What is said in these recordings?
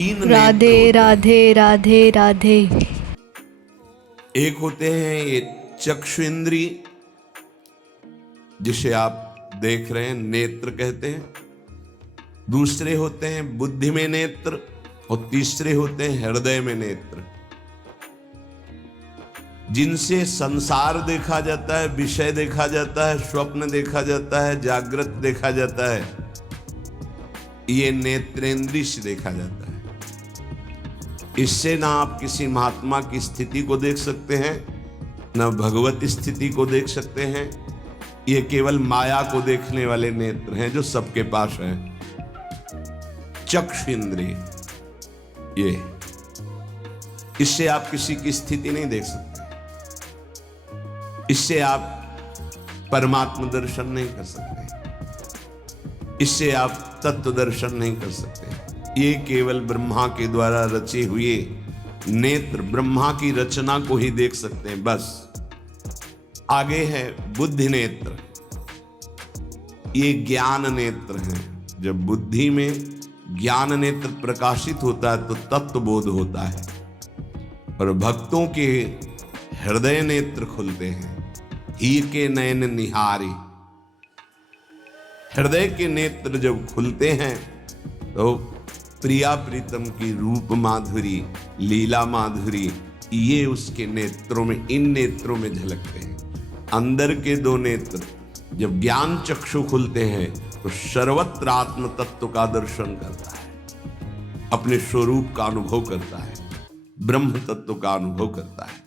तीन राधे नेत्र राधे राधे राधे। एक होते हैं ये चक्षु इंद्री, जिसे आप देख रहे हैं, नेत्र कहते हैं। दूसरे होते हैं बुद्धि में नेत्र, और तीसरे होते हैं हृदय में नेत्र, जिनसे संसार देखा जाता है, विषय देखा जाता है, स्वप्न देखा जाता है, जागृत देखा जाता है। ये नेत्रेंद्रिय से देखा जाता है। इससे ना आप किसी महात्मा की स्थिति को देख सकते हैं, ना भगवत स्थिति को देख सकते हैं। ये केवल माया को देखने वाले नेत्र हैं जो सबके पास हैं। चक्षु इंद्रिय, ये इससे आप किसी की स्थिति नहीं देख सकते। इससे आप परमात्मा दर्शन नहीं कर सकते। इससे आप तत्व दर्शन नहीं कर सकते। ये केवल ब्रह्मा के द्वारा रचे हुए नेत्र, ब्रह्मा की रचना को ही देख सकते हैं, बस। आगे है बुद्धि नेत्र। ये ज्ञान नेत्र हैं। जब बुद्धि में ज्ञान नेत्र प्रकाशित होता है तो तत्व बोध होता है, और भक्तों के हृदय नेत्र खुलते हैं। ही के नयन निहारी, हृदय के नेत्र जब खुलते हैं तो प्रिया प्रीतम की रूप माधुरी, लीला माधुरी, ये उसके नेत्रों में, इन नेत्रों में झलकते हैं। अंदर के दो नेत्र जब ज्ञान चक्षु खुलते हैं तो सर्वत्र आत्म तत्व का दर्शन करता है, अपने स्वरूप का अनुभव करता है, ब्रह्म तत्व का अनुभव करता है।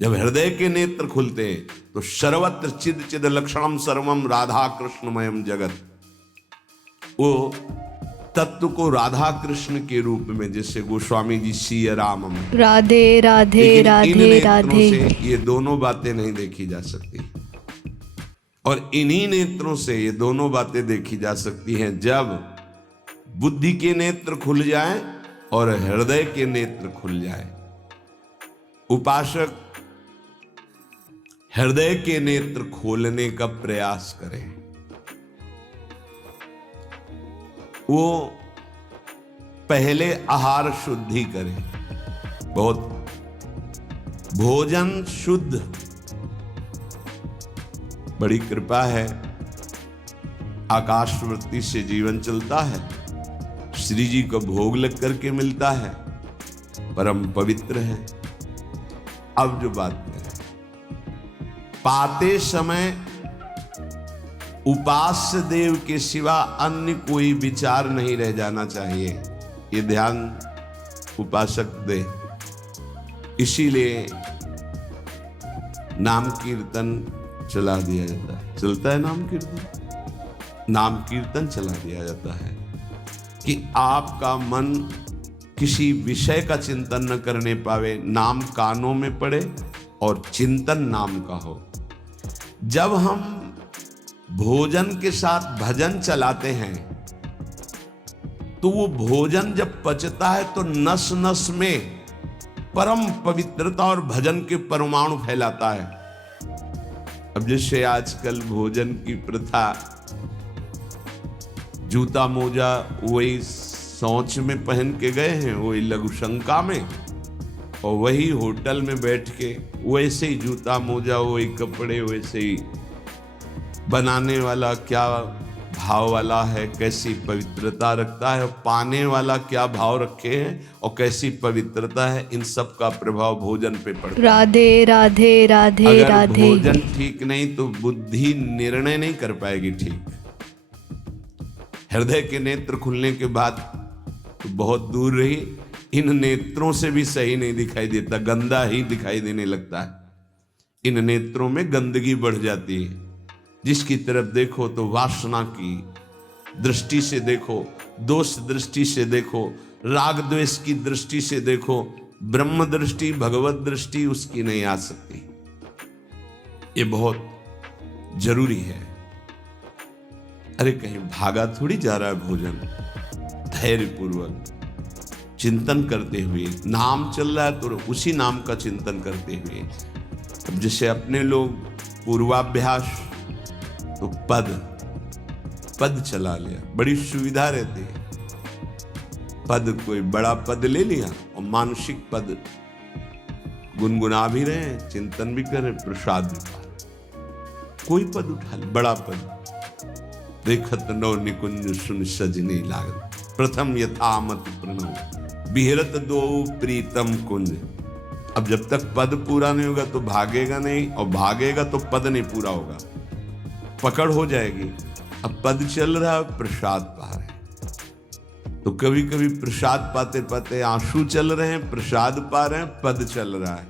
जब हृदय के नेत्र खुलते हैं तो सर्वत्र चिद चिद लक्षणम सर्वम राधा कृष्णमयम जगत, वो तत्व को राधा कृष्ण के रूप में, जैसे गोस्वामी जी सिया रामम, राधे राधे राधे राधे। ये दोनों बातें नहीं देखी जा सकती, और इन्हीं नेत्रों से ये दोनों बातें देखी जा सकती हैं जब बुद्धि के नेत्र खुल जाएं और हृदय के नेत्र खुल जाएं। उपासक हृदय के नेत्र खोलने का प्रयास करें। वो पहले आहार शुद्धि करें, बहुत भोजन शुद्ध। बड़ी कृपा है, आकाशवृत्ति से जीवन चलता है, श्री जी को भोग लग करके मिलता है, परम पवित्र है। अब जो बात करें, पाते समय उपास्य देव के सिवा अन्य कोई विचार नहीं रह जाना चाहिए। ये ध्यान उपासक दे। इसीलिए नाम कीर्तन चला दिया जाता है। चलता है नाम कीर्तन, नाम कीर्तन चला दिया जाता है कि आपका मन किसी विषय का चिंतन न करने पावे, नाम कानों में पड़े और चिंतन नाम का हो। जब हम भोजन के साथ भजन चलाते हैं तो वो भोजन जब पचता है तो नस नस में परम पवित्रता और भजन के परमाणु फैलाता है। अब जैसे आजकल भोजन की प्रथा, जूता मोजा वही शौच में पहन के गए हैं, वही लघुशंका में, और वही होटल में बैठ के वैसे ही जूता मोजा, वही कपड़े, वैसे ही बनाने वाला क्या भाव वाला है, कैसी पवित्रता रखता है, पाने वाला क्या भाव रखे हैं और कैसी पवित्रता है, इन सब का प्रभाव भोजन पे पड़ता है। राधे राधे राधे अगर राधे। भोजन ठीक नहीं तो बुद्धि निर्णय नहीं कर पाएगी ठीक। हृदय के नेत्र खुलने के बाद तो बहुत दूर रही, इन नेत्रों से भी सही नहीं दिखाई देता, गंदा ही दिखाई देने लगता है। इन नेत्रों में गंदगी बढ़ जाती है। जिसकी तरफ देखो तो वासना की दृष्टि से देखो, दोष दृष्टि से देखो, राग द्वेष की दृष्टि से देखो, ब्रह्म दृष्टि, भगवत दृष्टि उसकी नहीं आ सकती। ये बहुत जरूरी है। अरे कहीं भागा थोड़ी जा रहा है भोजन, धैर्य पूर्वक चिंतन करते हुए, नाम चल रहा है तो उसी नाम का चिंतन करते हुए। अब जैसे अपने लोग पूर्वाभ्यास तो पद चला लिया, बड़ी सुविधा रहती है। पद कोई बड़ा पद ले लिया और मानसिक पद गुनगुना भी रहे हैं, चिंतन भी कर रहे, प्रसाद भी पा रहे। कोई पद उठा ले, बड़ा पद। देखत नौ निकुंज सुन सजनी लागत, प्रथम यथामत प्रणव बिहरत दो प्रीतम कुंज। अब जब तक पद पूरा नहीं होगा तो भागेगा नहीं, और भागेगा तो पद नहीं पूरा होगा, पकड़ हो जाएगी। अब पद चल रहा है, प्रसाद पा रहे हैं, तो कभी कभी प्रसाद पाते पाते आंसू चल रहे हैं, प्रसाद पा रहे हैं, पद चल रहा है।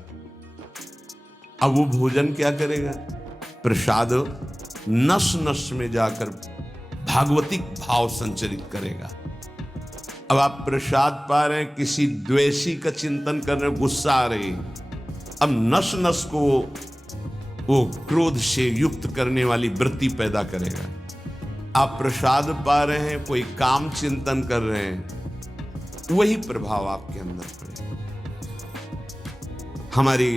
अब वो भोजन क्या करेगा? प्रसाद नस नस में जाकर भागवतिक भाव संचरित करेगा। अब आप प्रसाद पा रहे हैं, किसी द्वेषी का चिंतन कर रहे हैं, गुस्सा आ रही, अब नस नस को वो क्रोध से युक्त करने वाली वृत्ति पैदा करेगा। आप प्रसाद पा रहे हैं, कोई काम चिंतन कर रहे हैं, वही प्रभाव आपके अंदर पड़ेगा। हमारी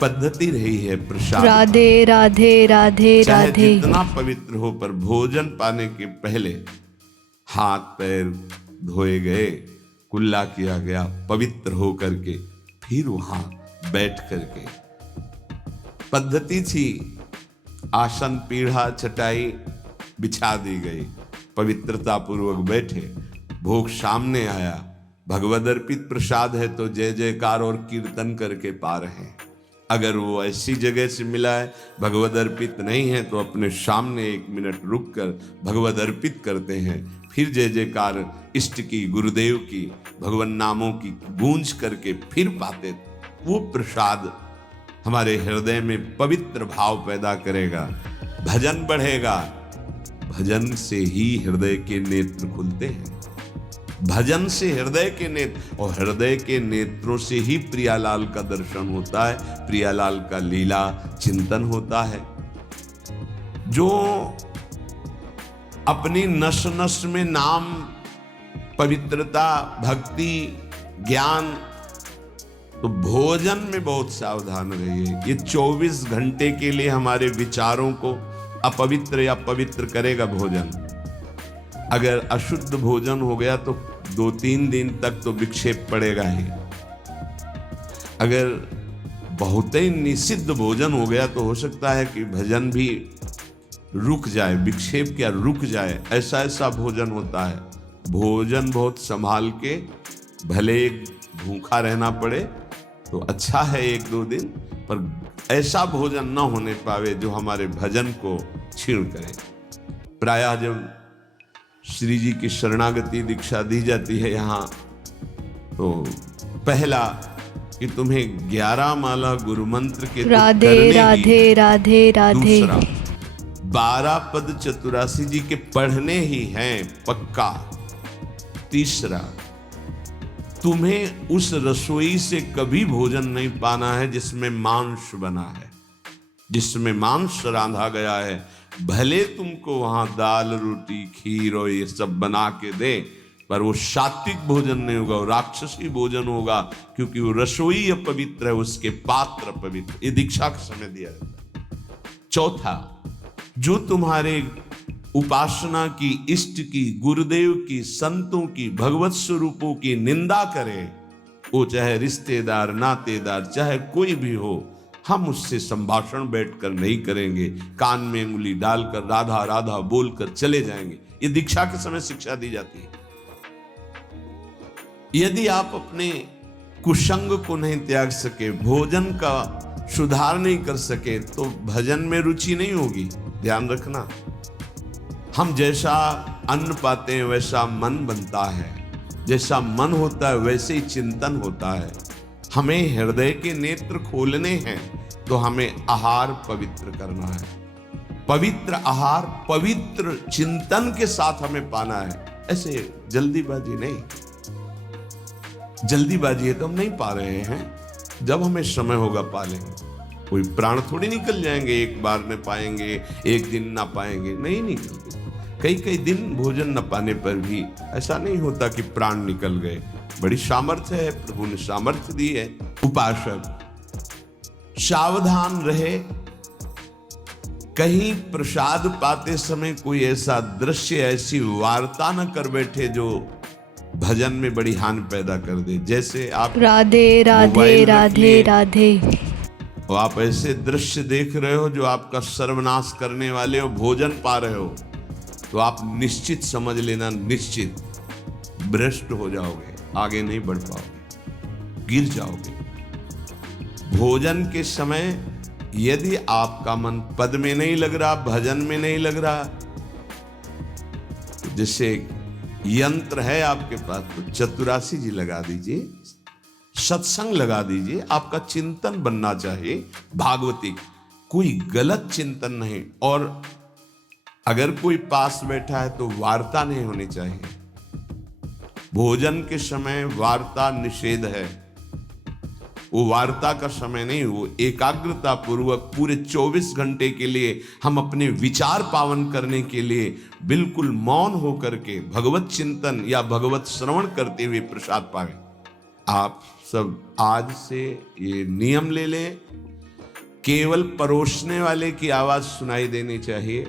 पद्धति रही है प्रसाद, राधे राधे राधे चाहे राधे। जितना पवित्र हो, पर भोजन पाने के पहले हाथ पैर धोए गए, कुल्ला किया गया, पवित्र हो करके फिर वहां बैठ करके पद्धति थी, आसन पीढ़ा चटाई बिछा दी गई, पवित्रता पूर्वक बैठे, भोग सामने आया, भगवद अर्पित प्रसाद है तो जय जयकार और कीर्तन करके पा रहे हैं। अगर वो ऐसी जगह से मिला है, भगवद अर्पित नहीं है, तो अपने सामने 1 मिनट रुक कर भगवद अर्पित करते हैं, फिर जय जयकार इष्ट की, गुरुदेव की, भगवान नामों की गूंज करके फिर पाते। वो प्रसाद हमारे हृदय में पवित्र भाव पैदा करेगा, भजन बढ़ेगा। भजन से ही हृदय के नेत्र खुलते हैं, भजन से हृदय के नेत्र, और हृदय के नेत्रों से ही प्रियालाल का दर्शन होता है, प्रियालाल का लीला चिंतन होता है। जो अपनी नस नस में नाम, पवित्रता, भक्ति, ज्ञान, तो भोजन में बहुत सावधान रहिए। ये 24 घंटे के लिए हमारे विचारों को अपवित्र या पवित्र करेगा भोजन। अगर अशुद्ध भोजन हो गया तो 2-3 दिन तक तो विक्षेप पड़ेगा ही। अगर बहुत ही निषिद्ध भोजन हो गया तो हो सकता है कि भजन भी रुक जाए, विक्षेप क्या रुक जाए, ऐसा भोजन होता है। भोजन बहुत संभाल के, भले भूखा रहना पड़े तो अच्छा है 1-2 दिन, पर ऐसा भोजन न होने पावे जो हमारे भजन को छीण करे। प्रायः जब श्री जी की शरणागति दीक्षा दी जाती है यहाँ, तो पहला कि तुम्हें 11 माला गुरु मंत्र के राधे राधे राधे राधे। दूसरा 12 पद चतुरासी जी के पढ़ने ही हैं पक्का। तीसरा, तुम्हें उस रसोई से कभी भोजन नहीं पाना है जिसमें मांस बना है, जिसमें मांस रांधा गया है। भले तुमको वहां दाल रोटी खीर और ये सब बना के दे, पर वो सात्विक भोजन नहीं होगा, वो राक्षसी भोजन होगा, क्योंकि वो रसोई अपवित्र है, उसके पात्र अपवित्र। ये दीक्षा के समय दिया जाता है। चौथा, जो तुम्हारे उपासना की, इष्ट की, गुरुदेव की, संतों की, भगवत स्वरूपों की निंदा करे, वो चाहे रिश्तेदार, नातेदार, चाहे कोई भी हो, हम उससे संभाषण बैठकर नहीं करेंगे, कान में उंगली डालकर राधा राधा बोलकर चले जाएंगे। ये दीक्षा के समय शिक्षा दी जाती है। यदि आप अपने कुसंग को नहीं त्याग सके, भोजन का सुधार नहीं कर सके, तो भजन में रुचि नहीं होगी। ध्यान रखना, हम जैसा अन्न पाते हैं वैसा मन बनता है, जैसा मन होता है वैसे ही चिंतन होता है। हमें हृदय के नेत्र खोलने हैं तो हमें आहार पवित्र करना है। पवित्र आहार, पवित्र चिंतन के साथ हमें पाना है। ऐसे जल्दीबाजी नहीं, जल्दीबाजी है तो हम नहीं पा रहे हैं, जब हमें समय होगा पा लेंगे। कोई प्राण थोड़ी निकल जाएंगे, एक बार में पाएंगे, एक दिन ना पाएंगे, नहीं निकलते। कई दिन भोजन न पाने पर भी ऐसा नहीं होता कि प्राण निकल गए। बड़ी सामर्थ्य है, प्रभु ने सामर्थ्य दी है। उपासक सावधान रहे, कहीं प्रसाद पाते समय कोई ऐसा दृश्य, ऐसी वार्ता न कर बैठे जो भजन में बड़ी हानि पैदा कर दे। जैसे आप राधे राधे मोबाइल रख राधे लिए राधे और आप ऐसे दृश्य देख रहे हो जो आपका सर्वनाश करने वाले हो, भोजन पा रहे हो, तो आप निश्चित समझ लेना, निश्चित भ्रष्ट हो जाओगे, आगे नहीं बढ़ पाओगे, गिर जाओगे। भोजन के समय यदि आपका मन पद में नहीं लग रहा, भजन में नहीं लग रहा, तो जैसे यंत्र है आपके पास, तो चतुरासी जी लगा दीजिए, सत्संग लगा दीजिए। आपका चिंतन बनना चाहिए भागवती, कोई गलत चिंतन नहीं। और अगर कोई पास बैठा है तो वार्ता नहीं होनी चाहिए। भोजन के समय वार्ता निषेध है, वो वार्ता का समय नहीं, वो एकाग्रता पूर्वक पूरे 24 घंटे के लिए हम अपने विचार पावन करने के लिए बिल्कुल मौन होकर के भगवत चिंतन या भगवत श्रवण करते हुए प्रसाद पाएं। आप सब आज से ये नियम ले लें, केवल परोसने वाले की आवाज सुनाई देनी चाहिए।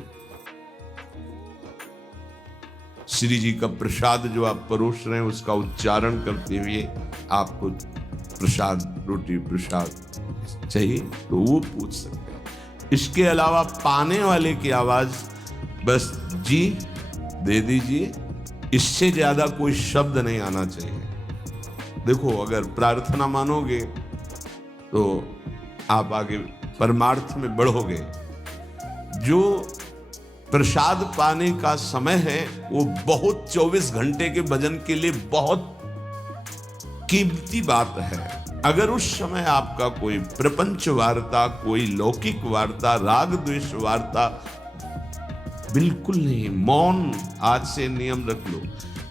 श्री जी का प्रसाद जो आप परोस रहे हैं उसका उच्चारण करते हुए आपको प्रसाद, रोटी प्रसाद चाहिए तो वो पूछ सकते हैं। इसके अलावा पाने वाले की आवाज बस जी दे दीजिए, इससे ज्यादा कोई शब्द नहीं आना चाहिए। देखो, अगर प्रार्थना मानोगे तो आप आगे परमार्थ में बढ़ोगे। जो प्रसाद पाने का समय है वो बहुत 24 घंटे के भजन के लिए बहुत कीमती बात है। अगर उस समय आपका कोई प्रपंच वार्ता, कोई लौकिक वार्ता, राग द्वेष वार्ता बिल्कुल नहीं, मौन आज से नियम रख लो।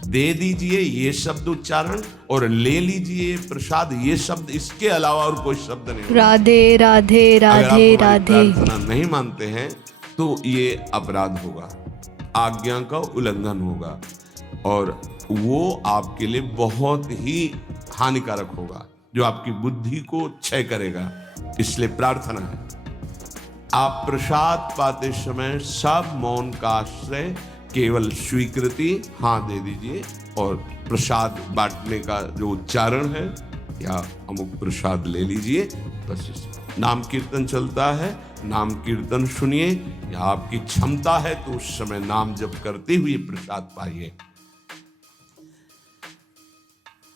दे दीजिए ये शब्द उच्चारण और ले लीजिए प्रसाद ये शब्द, इसके अलावा और कोई शब्द नहीं। राधे राधे राधे राधे। प्रार्थना नहीं मानते हैं तो ये अपराध होगा, आज्ञा का उल्लंघन होगा और वो आपके लिए बहुत ही हानिकारक होगा, जो आपकी बुद्धि को क्षय करेगा। इसलिए प्रार्थना है, आप प्रसाद पाते समय सब मौन का आश्रय, केवल स्वीकृति हाँ दे दीजिए और प्रसाद बांटने का जो उच्चारण है या अमुक प्रसाद ले लीजिए। बस नाम कीर्तन चलता है, नाम कीर्तन सुनिए, या आपकी क्षमता है तो उस समय नाम जप करते हुए प्रसाद पाइए।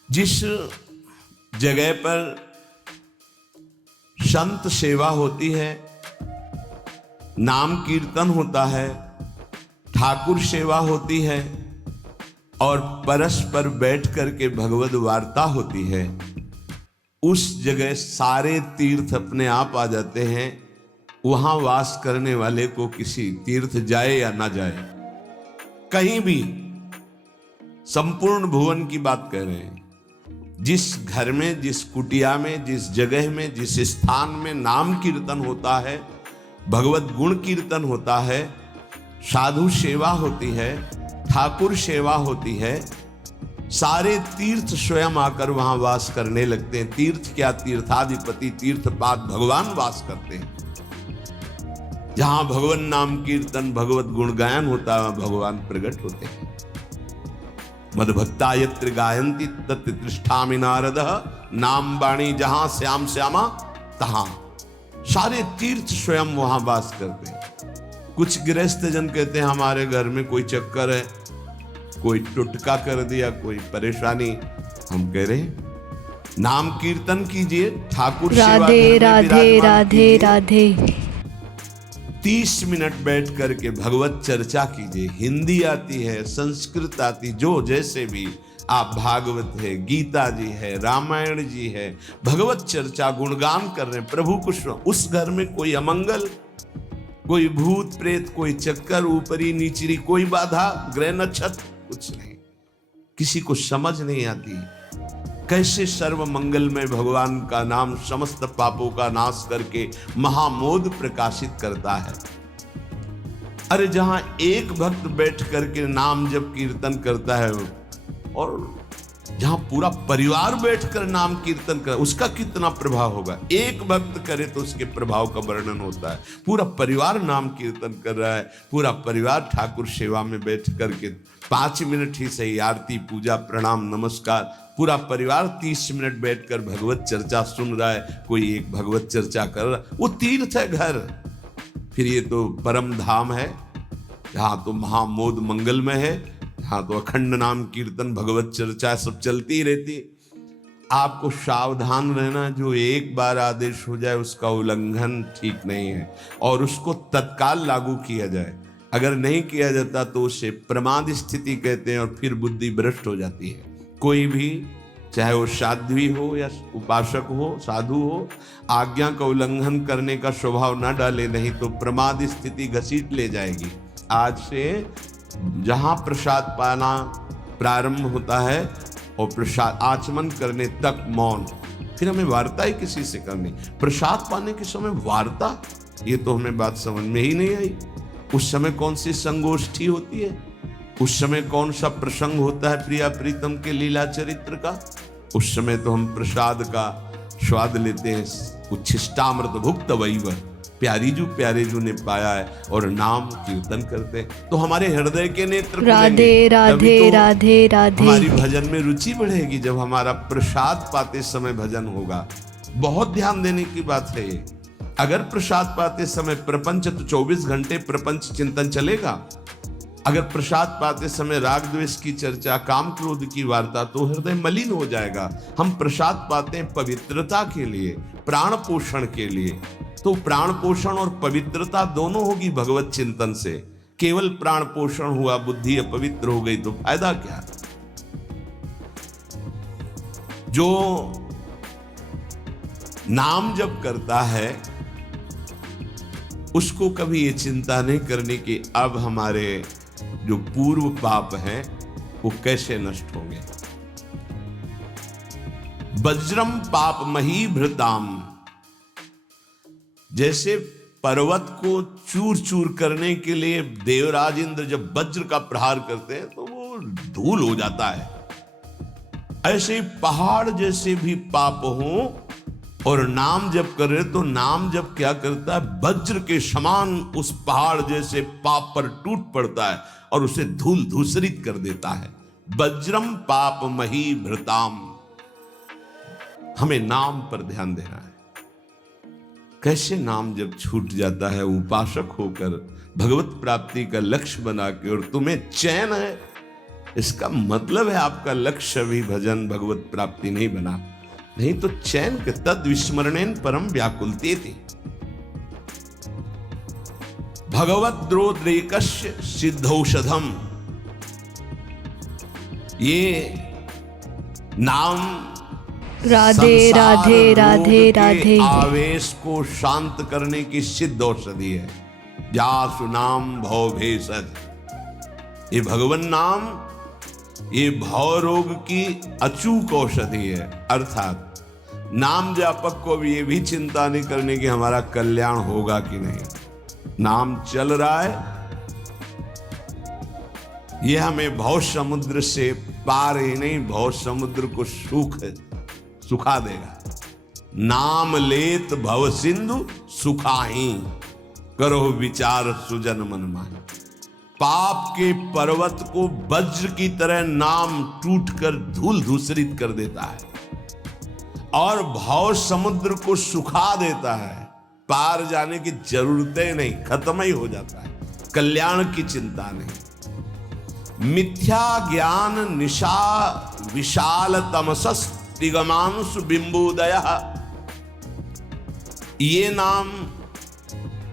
जिस जगह पर संत सेवा होती है, नाम कीर्तन होता है, ठाकुर सेवा होती है और परस्पर बैठ करके भगवद वार्ता होती है, उस जगह सारे तीर्थ अपने आप आ जाते हैं। वहां वास करने वाले को किसी तीर्थ जाए या ना जाए, कहीं भी, संपूर्ण भुवन की बात कह रहे हैं, जिस घर में, जिस कुटिया में, जिस जगह में, जिस स्थान में नाम कीर्तन होता है, भगवत गुण कीर्तन होता है, साधु सेवा होती है, ठाकुर सेवा होती है, सारे तीर्थ स्वयं आकर वहां वास करने लगते हैं। तीर्थ क्या, तीर्थाधिपति, तीर्थपाद भगवान वास करते हैं। जहां भगवान नाम कीर्तन, भगवत गुण गायन होता है, भगवान प्रकट होते हैं। मदभक्ता यत्र गायन्ति तत्र तिष्ठामि नारदः, नाम वाणी जहां श्याम श्यामा तहां। सारे तीर्थ स्वयं वहां वास करते हैं। कुछ गृहस्थ जन कहते हैं हमारे घर में कोई चक्कर है, कोई टुटका कर दिया, कोई परेशानी। हम कह रहे हैं नाम कीर्तन कीजिए, ठाकुर सेवा राधे राधे राधे राधे। 30 मिनट बैठ करके भगवत चर्चा कीजिए। हिंदी आती है, संस्कृत आती, जो जैसे भी आप, भागवत है, गीता जी है, रामायण जी है, भगवत चर्चा गुणगान कर रहे हैं प्रभु को। उस घर में कोई अमंगल, कोई भूत प्रेत, कोई चक्कर, ऊपरी नीचरी, कोई बाधा, ग्रह नक्षत्र, कुछ नहीं। किसी को समझ नहीं आती कैसे सर्व मंगलमय भगवान का नाम समस्त पापों का नाश करके महामोद प्रकाशित करता है। अरे जहां एक भक्त बैठ करके नाम जब कीर्तन करता है और जहां पूरा परिवार बैठकर नाम कीर्तन कर, उसका कितना प्रभाव होगा। एक भक्त करे तो उसके प्रभाव का वर्णन होता है। पूरा परिवार नाम कीर्तन कर रहा है, पूरा परिवार ठाकुर सेवा में बैठ करके 5 मिनट ही सही, आरती पूजा प्रणाम नमस्कार, पूरा परिवार 30 मिनट बैठकर भगवत चर्चा सुन रहा है, कोई एक भगवत चर्चा कर रहा है, वो तीर्थ है घर। फिर ये तो परम धाम है, यहाँ तो महामोद मंगलमय है, यहाँ तो अखंड नाम कीर्तन भगवत चर्चा सब चलती ही रहती। आपको सावधान रहना, जो एक बार आदेश हो जाए उसका उल्लंघन ठीक नहीं है, और उसको तत्काल लागू किया जाए। अगर नहीं किया जाता तो उसे प्रमाद स्थिति कहते हैं, और फिर बुद्धि भ्रष्ट हो जाती है। कोई भी, चाहे वो साध्वी हो या उपासक हो, साधु हो, आज्ञा का उल्लंघन करने का स्वभाव ना डाले, नहीं तो प्रमाद स्थिति घसीट ले जाएगी। आज से जहां प्रसाद पाना प्रारंभ होता है और प्रसाद आचमन करने तक मौन, फिर हमें वार्ता ही किसी से करनी। प्रसाद पाने के समय वार्ता, ये तो हमें बात समझ में ही नहीं आई। उस समय कौन सी संगोष्ठी होती है, उस समय कौन सा प्रसंग होता है प्रिया प्रीतम के लीला चरित्र का। उस समय तो हम प्रसाद का स्वाद लेते हैं, उच्छिष्टामृत भुक्त वैव, प्यारे जू ने पाया है, और नाम कीर्तन करते हैं। तो हमारे हृदय के नेत्र राधे राधे तो राधे राधे। हमारी भजन में रुचि बढ़ेगी जब हमारा प्रसाद पाते समय भजन होगा। बहुत ध्यान देने की बात है ये। अगर प्रसाद पाते समय प्रपंच, तो 24 घंटे प्रपंच चिंतन चलेगा। अगर प्रसाद पाते समय राग द्वेष की चर्चा, काम क्रोध की वार्ता, तो हृदय मलिन हो जाएगा। हम प्रसाद पाते हैं पवित्रता के लिए, प्राण पोषण के लिए। तो प्राण पोषण और पवित्रता दोनों होगी भगवत चिंतन से। केवल प्राण पोषण हुआ, बुद्धि अपवित्र हो गई तो फायदा क्या। जो नाम जप करता है उसको कभी ये चिंता नहीं करनी कि अब हमारे जो पूर्व पाप हैं वो कैसे नष्ट होंगे। वज्रम पाप मही भृताम, जैसे पर्वत को चूर चूर करने के लिए देवराज इंद्र जब वज्र का प्रहार करते हैं तो वो धूल हो जाता है, ऐसे ही पहाड़ जैसे भी पाप हो और नाम जप कर रहे तो नाम जप क्या करता है, वज्र के समान उस पहाड़ जैसे पाप पर टूट पड़ता है और उसे धूल धूसरित कर देता है। वज्रम पाप मही भृताम। हमें नाम पर ध्यान देना है। कैसे नाम जब छूट जाता है उपासक होकर भगवत प्राप्ति का लक्ष्य बना के, और तुम्हें चैन है, इसका मतलब है आपका लक्ष्य भी भजन भगवत प्राप्ति नहीं बना। नहीं तो चैन के तद विस्मरणेन परम व्याकुलते थे। भगवत द्रोद्रेकस्य सिद्धौषधम, ये नाम राधे राधे राधे राधे। आवेश को शांत करने की सिद्ध औषधि है। जासु नाम भव भेषज, ये भगवन नाम ये भव रोग की अचूक औषधि है। अर्थात नाम जापक को भी ये भी चिंता नहीं करने की हमारा कल्याण होगा कि नहीं। नाम चल रहा है, ये हमें भव समुद्र से पार ही नहीं, भव समुद्र को सुखा देगा। नाम लेत भव सिंधु सुखाही, करो विचार सुजन मन माही। पाप के पर्वत को वज्र की तरह नाम टूटकर धूल धूसरित कर देता है और भव समुद्र को सुखा देता है। पार जाने की जरूरतें नहीं, खत्म ही हो जाता है, कल्याण की चिंता नहीं। मिथ्या ज्ञान निशा विशाल तमसस् दिगमांशु बिंबोदय, ये नाम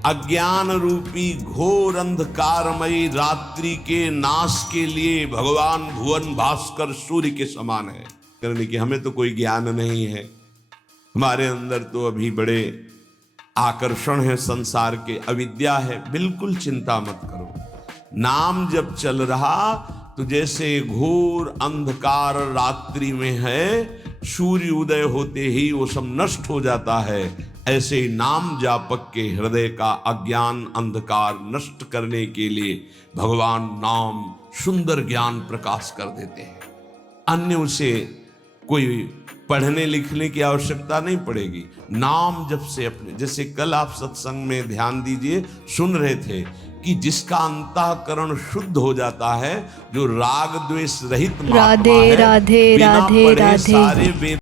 अज्ञान रूपी घोर अंधकारमयी रात्रि के नाश के लिए भगवान भुवन भास्कर सूर्य के समान है। करने की हमें तो कोई ज्ञान नहीं है, हमारे अंदर तो अभी बड़े आकर्षण है संसार के, अविद्या है। बिल्कुल चिंता मत करो। नाम जब चल रहा तो जैसे घोर अंधकार रात्रि में है, सूर्य उदय होते ही वो सब नष्ट हो जाता है, ऐसे ही नाम जापक के हृदय का अज्ञान अंधकार नष्ट करने के लिए भगवान नाम सुंदर ज्ञान प्रकाश कर देते हैं। अन्य उसे कोई पढ़ने लिखने की आवश्यकता नहीं पड़ेगी। नाम जप से अपने, जैसे कल आप सत्संग में ध्यान दीजिए, सुन रहे थे कि जिसका अंतःकरण शुद्ध हो जाता है, जो राग द्वेष रहित महात्मा राधे है, राधे बिना राधे पढ़े राधे। सारे वेद